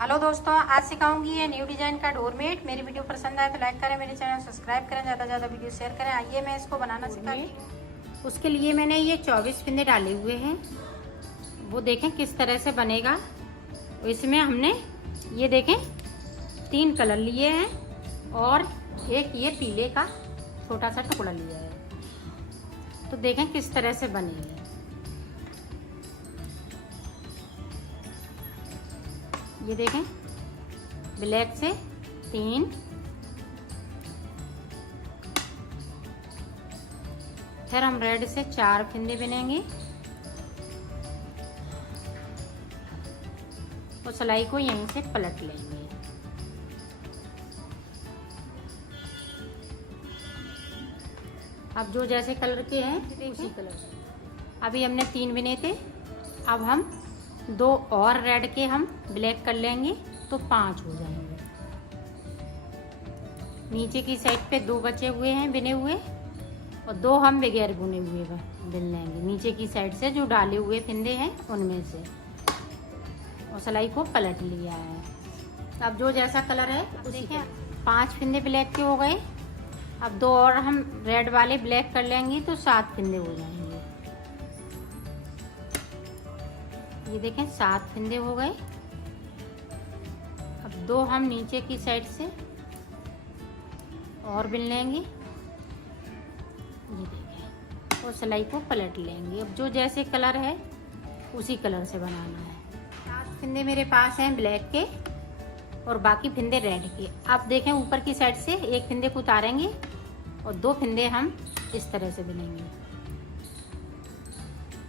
Hello दोस्तों, आज सिखाऊंगी ये न्यू डिजाइन का डोरमेट। मेरी वीडियो पसंद आए तो लाइक करें, मेरे चैनल सब्सक्राइब करें, ज़्यादा से ज़्यादा वीडियो शेयर करें। आइए मैं इसको बनाना सिखाती हूँ। उसके लिए मैंने ये 24 फिंदे डाले हुए हैं, वो देखें किस तरह से बनेगा। इसमें हमने ये देखें 3 कलर लिए हैं और एक ये पीले का छोटा सा टुकड़ा लिया है। तो देखें किस तरह से बनेगी। ये देखें ब्लैक से 3, फिर हम रेड से 4 फिंदे बुनेंगे और सिलाई को यहीं से पलट लेंगे। अब जो जैसे कलर के हैं उसी कलर से। अभी हमने 3 बुने थे, अब हम 2 और रेड के हम ब्लैक कर लेंगे तो 5 हो जाएंगे। नीचे की साइड पे 2 बचे हुए हैं बिने हुए और 2 हम बगैर बुने हुए बिन लेंगे। नीचे की साइड से जो डाले हुए फिंदे हैं उनमें से, और सिलाई को पलट लिया है। अब जो जैसा कलर है देखिए 5 फिंदे ब्लैक के हो गए। अब 2 और हम रेड वाले ब्लैक कर लेंगे तो 7 फिंदे हो जाएंगे। ये देखें 7 फिंदे हो गए। अब 2 हम नीचे की साइड से और बिन लेंगे। ये देखें और सिलाई को पलट लेंगे। अब जो जैसे कलर है उसी कलर से बनाना है। 7 फिंदे मेरे पास हैं ब्लैक के और बाकी फिंदे रेड के। अब देखें ऊपर की साइड से 1 फिंदे को उतारेंगे और 2 फिंदे हम इस तरह से बिनेंगे।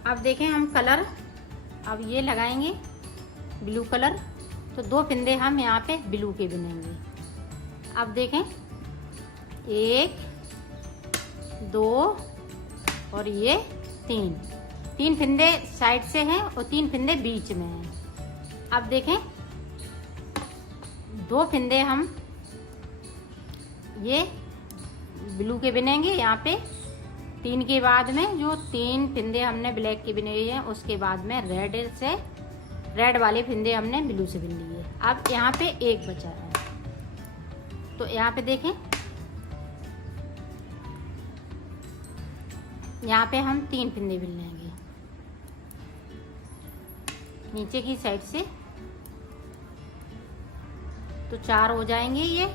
अब देखें हम कलर अब ये लगाएंगे ब्लू कलर, तो 2 फिंदे हम यहाँ पे ब्लू के बिनेंगे। अब देखें 1, 2 और ये 3 फिंदे साइड से हैं और 3 फिंदे बीच में हैं। अब देखें 2 फिंदे हम ये ब्लू के बिनेंगे यहाँ पे। 3 के बाद में जो 3 फिंदे हमने ब्लैक के बिने हैं उसके बाद में रेड वाले फिंदे हमने ब्लू से बिन लिए। अब यहाँ पे 1 बचा है, तो यहाँ पे देखें यहाँ पे हम 3 फिंदे बिन लेंगे नीचे की साइड से, तो 4 हो जाएंगे। ये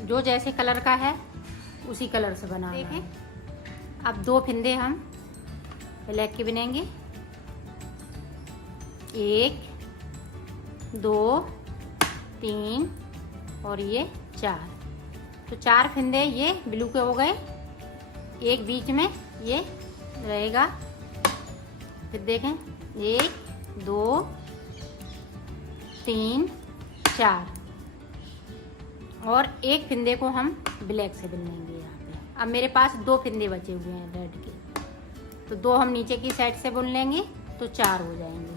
जो जैसे कलर का है उसी कलर से बना देखें। अब 2 फिंदे हम ब्लैक के बिनेंगे। 1, 2, 3 और ये 4, तो 4 फिंदे ये ब्लू के हो गए। 1 बीच में ये रहेगा। फिर देखें 1, 2, 3, 4 और 1 फिंदे को हम ब्लैक से बिन लेंगे यहाँ पे। अब मेरे पास 2 फिंदे बचे हुए हैं रेड के, तो 2 हम नीचे की साइड से बुन लेंगे तो 4 हो जाएंगे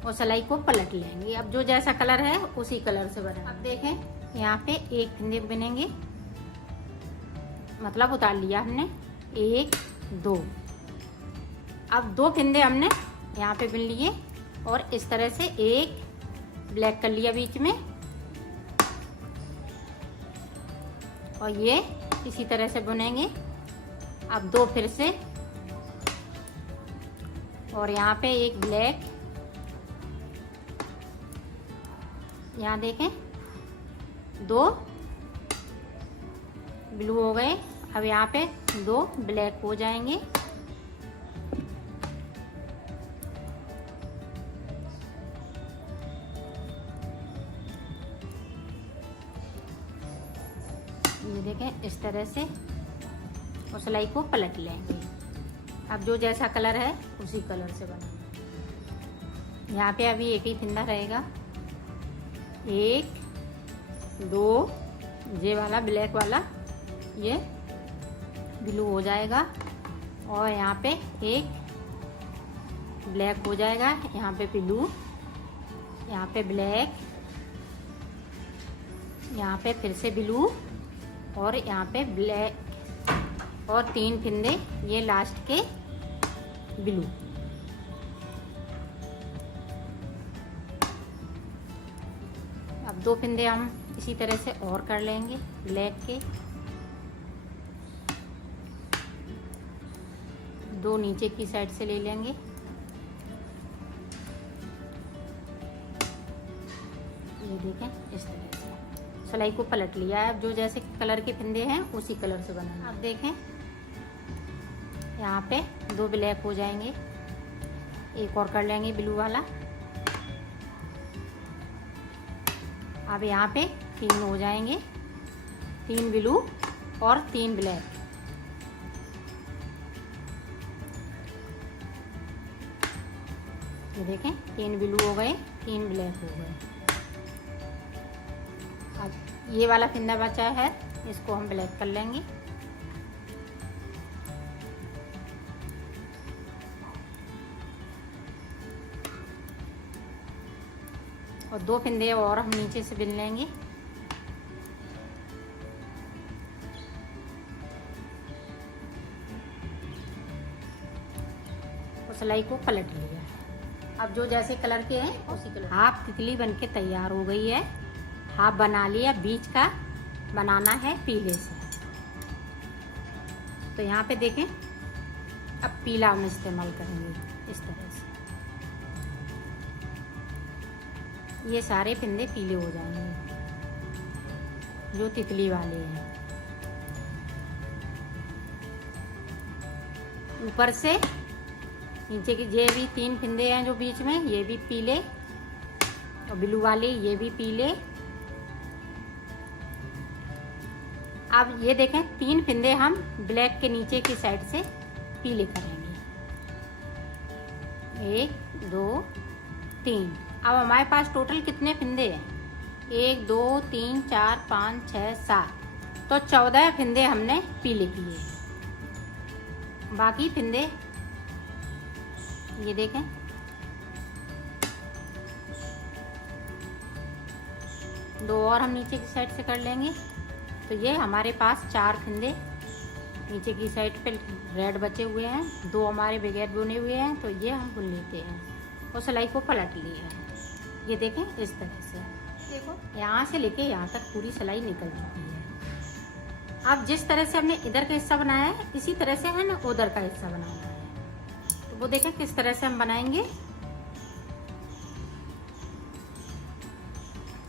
और सिलाई को पलट लेंगे। अब जो जैसा कलर है उसी कलर से बना। अब देखें यहाँ पे 1 फिंदे बिनेंगे, मतलब उतार लिया हमने 1, 2। अब 2 फिंदे हमने यहाँ पे बिन लिए और इस तरह से 1 ब्लैक कर लिया बीच में, और ये इसी तरह से बुनेंगे। अब 2 फिर से और यहाँ पे 1 ब्लैक। यहाँ देखें 2 ब्लू हो गए। अब यहाँ पे 2 ब्लैक हो जाएंगे। ये देखें इस तरह से, और सिलाई को पलट लेंगे। अब जो जैसा कलर है उसी कलर से बनाना। यहाँ पे अभी 1 ही फिंदा रहेगा। 1, 2 ये वाला ब्लैक वाला ये ब्लू हो जाएगा और यहाँ पे 1 ब्लैक हो जाएगा, यहाँ पे ब्लू, यहाँ पे ब्लैक यहाँ पे फिर से ब्लू और यहाँ पे ब्लैक और 3 फिंदे ये लास्ट के ब्लू। अब 2 फिंदे हम इसी तरह से और कर लेंगे ब्लैक के। 2 नीचे की साइड से ले लेंगे। ये देखें इस तरह से सिलाई को पलट लिया है। अब जो जैसे कलर के फिंदे हैं उसी कलर से बनाना। अब देखें यहाँ पे 2 ब्लैक हो जाएंगे। एक और कर लेंगे ब्लू वाला। अब यहाँ पे 3 हो जाएंगे, 3 ब्लू और 3 ब्लैक। ये देखें 3 ब्लू हो गए, 3 ब्लैक हो गए। अब ये वाला फिंदा बचा है, इसको हम ब्लैक कर लेंगे। और 2 फिंदे और हम नीचे से बिन लेंगे। और सिलाई को पलट लिया। अब जो जैसे कलर के हैं उसी कलर। हाफ तितली बनके तैयार हो गई है। हाफ बना लिया, बीच का बनाना है पीले से। तो यहाँ पे देखें अब पीला हम इस्तेमाल करेंगे इस तरह से। ये सारे फिंदे पीले हो जाएंगे जो तितली वाले हैं। ऊपर से नीचे की ये भी 3 फिंदे हैं जो बीच में, ये भी पीले और ब्लू वाले ये भी पीले। अब ये देखें 3 फिंदे हम ब्लैक के नीचे की साइड से पीले करेंगे। 1 2 3। अब हमारे पास टोटल कितने फिंदे हैं? 1 2 3 4 5 6 7। तो 14 फिंदे हमने पीले किए। बाकी फिंदे ये देखें दो और हम नीचे की साइड से कर लेंगे। तो ये हमारे पास 4 फिंदे नीचे की साइड पे रेड बचे हुए हैं। 2 हमारे बगैर बुने हुए हैं, तो ये हम बुन लेते हैं और सिलाई को पलट लिया है। ये देखें इस तरह से, देखो यहाँ से लेके यहाँ तक पूरी सिलाई निकल चुकी है। अब जिस तरह से हमने इधर का हिस्सा बनाया है इसी तरह से है ना उधर का हिस्सा बनाना है। तो वो देखें किस तरह से हम बनाएंगे।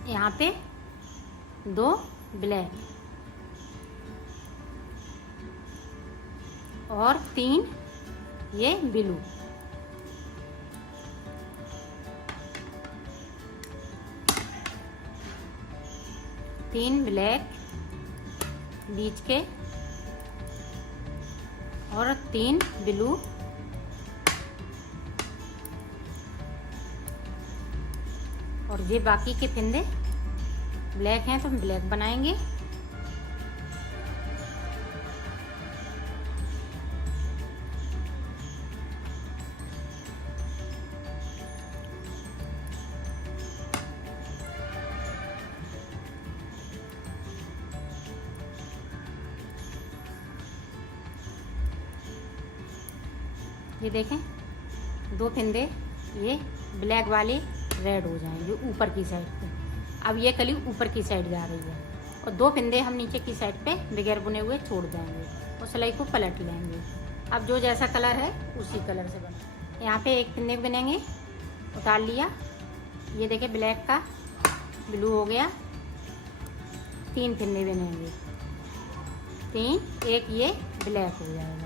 यहाँ पे 2 ब्लैक और 3 ये ब्लू। तीन ब्लैक बीच के और 3 ब्लू और ये बाकी के फिंदे ब्लैक हैं तो हम ब्लैक बनाएंगे। ये देखें 2 फिंदे ये ब्लैक वाले रेड हो जाएंगे ऊपर की साइड पे। अब ये कली ऊपर की साइड जा रही है और 2 फिंदे हम नीचे की साइड पे बगैर बुने हुए छोड़ देंगे और सिलाई को पलट लेंगे। अब जो जैसा कलर है उसी कलर से बना। यहाँ पे 1 फिंदे बनेंगे, उतार लिया। ये देखें ब्लैक का ब्लू हो गया। 3 फिंदे बनेंगे, 3 एक ये ब्लैक हो जाएगा।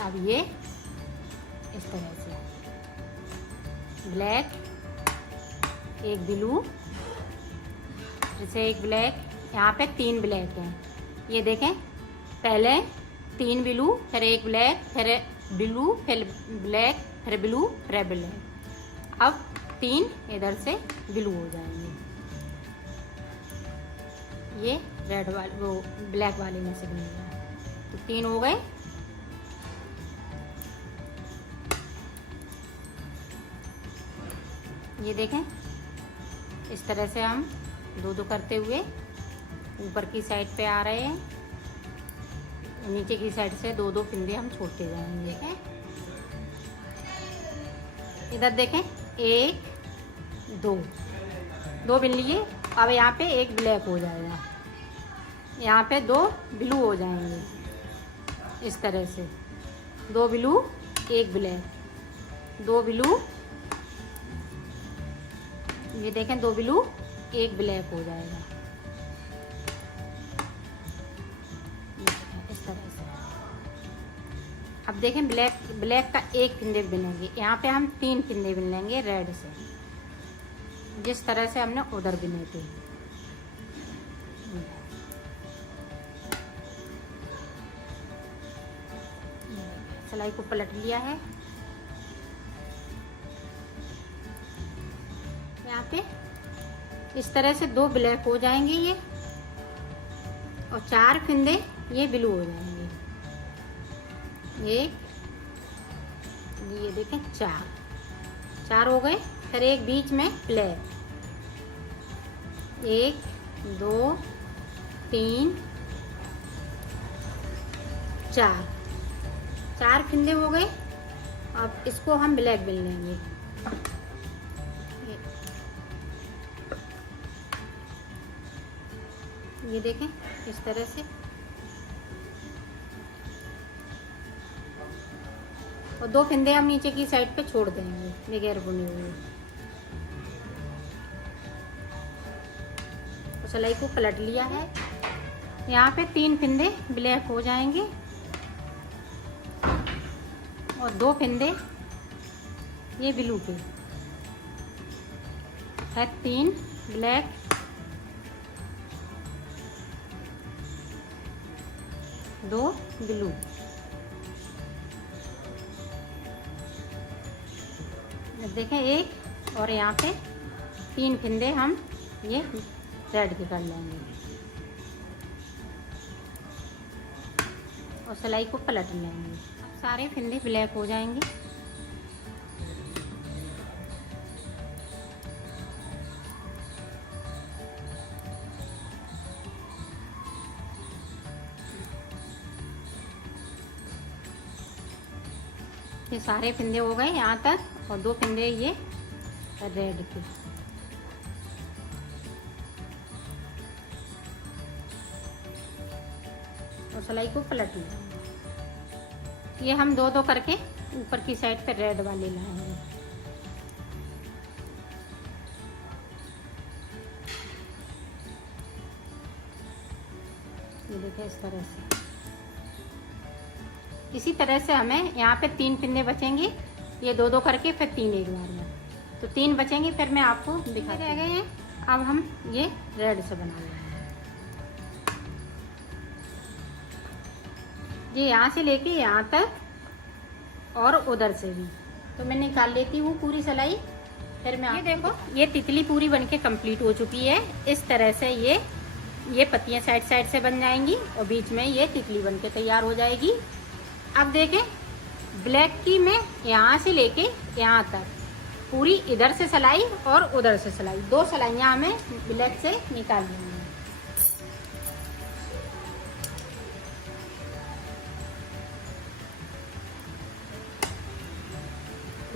अब ये इस तरह से ब्लैक, एक ब्लू, फिर से एक ब्लैक। यहाँ पे 3 ब्लैक हैं। ये देखें पहले 3 ब्लू, फिर 1 ब्लैक, फिर ब्लू, फिर ब्लैक, फिर ब्लू, फिर ब्लैक। अब 3 इधर से ब्लू हो जाएंगे। ये रेड वाले वो ब्लैक वाले में से भी नहीं। तो 3 हो गए। ये देखें इस तरह से हम दो दो करते हुए ऊपर की साइड पे आ रहे हैं, नीचे की साइड से दो दो पिंदे हम छोड़ते जाएंगे। इधर देखें, एक दो दो बिन लिए। अब यहाँ पे एक ब्लैक हो जाएगा, यहाँ पे दो ब्लू हो जाएंगे। इस तरह से दो ब्लू एक ब्लैक, दो ब्लू, ये देखें दो ब्लू एक ब्लैक हो जाएगा इस तरह से। अब देखें ब्लैक का एक पिंदे बिनेंगे, यहाँ पे हम 3 पिंदे बिन लेंगे रेड से, जिस तरह से हमने उधर बिने थे। सिलाई को पलट लिया है। यहाँ पे इस तरह से दो ब्लैक हो जाएंगे ये, और 4 फिंदे ये ब्लू हो जाएंगे। एक, ये देखें 4 हो गए। फिर एक बीच में ब्लैक, 1 2 3 4 फिंदे हो गए। अब इसको हम ब्लैक बिन लेंगे। ये देखें इस तरह से, और 2 फिंदे हम नीचे की साइड पे छोड़ देंगे बगैर बुने हुए। तो सिलाई को पलट लिया है। यहाँ पे 3 फिंदे ब्लैक हो जाएंगे और 2 फिंदे ये ब्लू के है। 3 ब्लैक, 2 ब्लू। देखें एक, और यहाँ पे 3 फिंदे हम ये रेड के कर लेंगे और सिलाई को पलट लेंगे। सारे फिंदे ब्लैक हो जाएंगे। ये सारे फिंदे हो गए यहाँ तक, और 2 फिंदे ये रेड के। और सिलाई को पलट लिया। ये हम 2 करके ऊपर की साइड पे रेड वाले लाएंगे। ये देखिए इस तरह से। इसी तरह से हमें यहाँ पे 3 पिंदे बचेंगे, ये 2 करके फिर 3 एक बार में, तो 3 बचेंगे। फिर मैं आपको दिखा रह गए हैं। अब हम ये रेड से बना लेंगे। ये यहाँ से लेके यहाँ तक और उधर से भी, तो मैं निकाल लेती हूँ पूरी सिलाई। फिर मैं ये देखो, ये तितली पूरी बनके कंप्लीट हो चुकी है। इस तरह से ये पत्तियाँ साइड से बन जाएंगी और बीच में ये तितली बनके तैयार हो जाएगी। अब देखें, ब्लैक की मैं यहाँ से लेके यहाँ तक पूरी इधर से सिलाई और उधर से सिलाई, 2 सिलाइयाँ हमें ब्लैक से निकालनी है।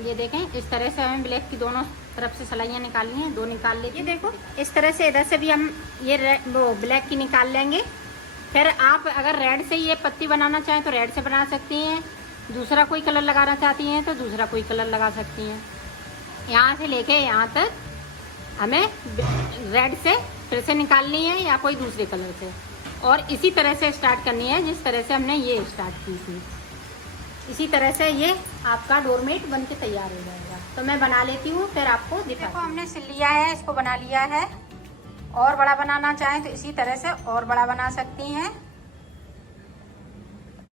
ये देखें, इस तरह से हमें ब्लैक की दोनों तरफ से सिलाइयाँ निकालनी है। 2 निकाल लेते हैं। ये देखो, इस तरह से इधर से भी हम ये वो ब्लैक की निकाल लेंगे। फिर आप अगर रेड से ये पत्ती बनाना चाहें तो रेड से बना सकती हैं, दूसरा कोई कलर लगाना चाहती हैं तो दूसरा कोई कलर लगा सकती हैं। यहाँ से लेके यहाँ तक हमें रेड से फिर से निकालनी है या कोई दूसरे कलर से, और इसी तरह से स्टार्ट करनी है जिस तरह से हमने ये स्टार्ट की थी। इसी तरह से ये आपका डोरमेट बन के तैयार हो जाएगा। तो मैं बना लेती हूँ, फिर आपको दिखाती हूँ। हमने सिल लिया है, इसको बना लिया है। और बड़ा बनाना चाहें तो इसी तरह से और बड़ा बना सकती हैं।